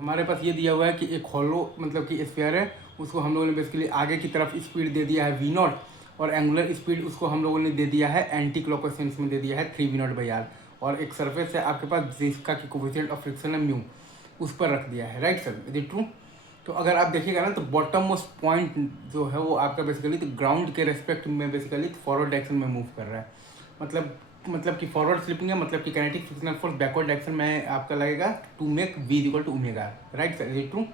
हमारे पास ये दिया हुआ है कि एक हॉलो मतलब कि स्फीयर है, उसको हम लोगों ने बेसिकली आगे की तरफ स्पीड दे दिया है वी नॉट, और एंगुलर स्पीड उसको हम लोगों ने दे दिया है एंटी क्लॉकवाइज सेंस में दे दिया है 3 वी नॉट बाई आर, और एक सरफेस है आपके पास जिसका कि कोफिशिएंट ऑफ फ्रिक्शन है म्यू, उस पर रख दिया है। Right sir, is it true? तो अगर आप देखिएगा ना तो बॉटम मोस्ट पॉइंट जो है वो आपका बेसिकली तो ग्राउंड के रेस्पेक्ट में बेसिकली फॉरवर्ड डायरेक्शन में मूव कर रहा है, मतलब कि फॉरवर्ड स्लिपिंग है, मतलब कि kinetic frictional force backward direction में आपका लगेगा to make v equal to omega. Right sir, is it true?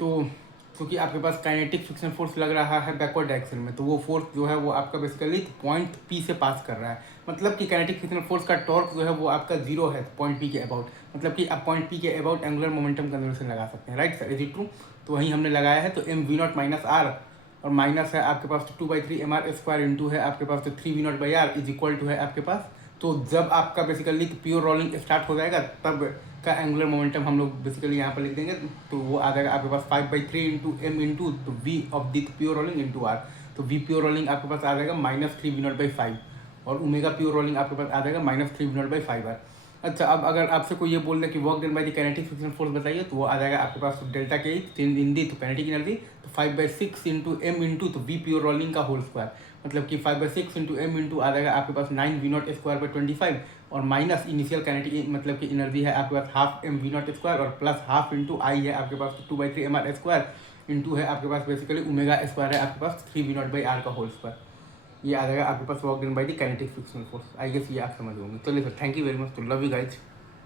तो क्योंकि आपके पास काइनेटिक फ्रिक्शन फोर्स लग रहा है बैकवर्ड डायरेक्शन में, तो वो फोर्स जो है वो आपका बेसिकली पॉइंट पी से पास कर रहा है, मतलब कि काइनेटिक फ्रिक्शन फोर्स का टॉर्क जो है वो आपका जीरो है पॉइंट पी के अबाउट, मतलब कि आप पॉइंट पी के अबाउट एंगुलर मोमेंटम कंजर्वेशन लगा सकते हैं। Right sir, is it true? तो वहीं हमने लगाया है, तो m v not minus r, और माइनस है आपके पास तो 2/3 एम आर स्क्वायर इंटू है आपके पास तो 3 v not by r is equal to है आपके पास, तो जब आपका बेसिकली प्योर रोलिंग स्टार्ट हो जाएगा तब का एंगुलर मोमेंटम हम लोग बेसिकली यहाँ पर लिख देंगे, तो वो आ जाएगा आपके पास 5/3 इंटू एम इंटू तो v of the pure rolling into r, तो वी प्योर रोलिंग आपके पास आ जाएगा -3 वी नॉट बाई 5, और ओमेगा प्योर रोलिंग आपके पास आ जाएगा -3 वी नॉट बाई 5 आर। अच्छा, अब अगर आपसे कोई ये बोल दे कि work done by the kinetic friction force बताइए, तो वो आ जाएगा आपके पास डेल्टा के चेंज इन दी तो काइनेटिक एनर्जी, तो 5/6 इंटू एम इंटू तो वी प्योर रोलिंग का होल स्क्वायर, मतलब कि 5/6 इंटू एम इंटू आ जाएगा आपके पास 9 वी नॉट स्क्वायर बाई 25, और माइनस इनिशियल काइनेटिक मतलब कि एनर्जी है आपके पास half m v naught square, और प्लस हाफ इंटू आई है आपके पास 2/3 एम आर स्क्वायर इंटू है आपके पास बेसिकली ओमेगा स्क्वायर है आपके पास 3 वी नॉट बाई आर का होल स्क्वायर। ये आ जाएगा आपके पास work done by the kinetic frictional force. I guess ये आप समझ होंगे। चलिए sir, thank you very much, तो लव यू गाइज।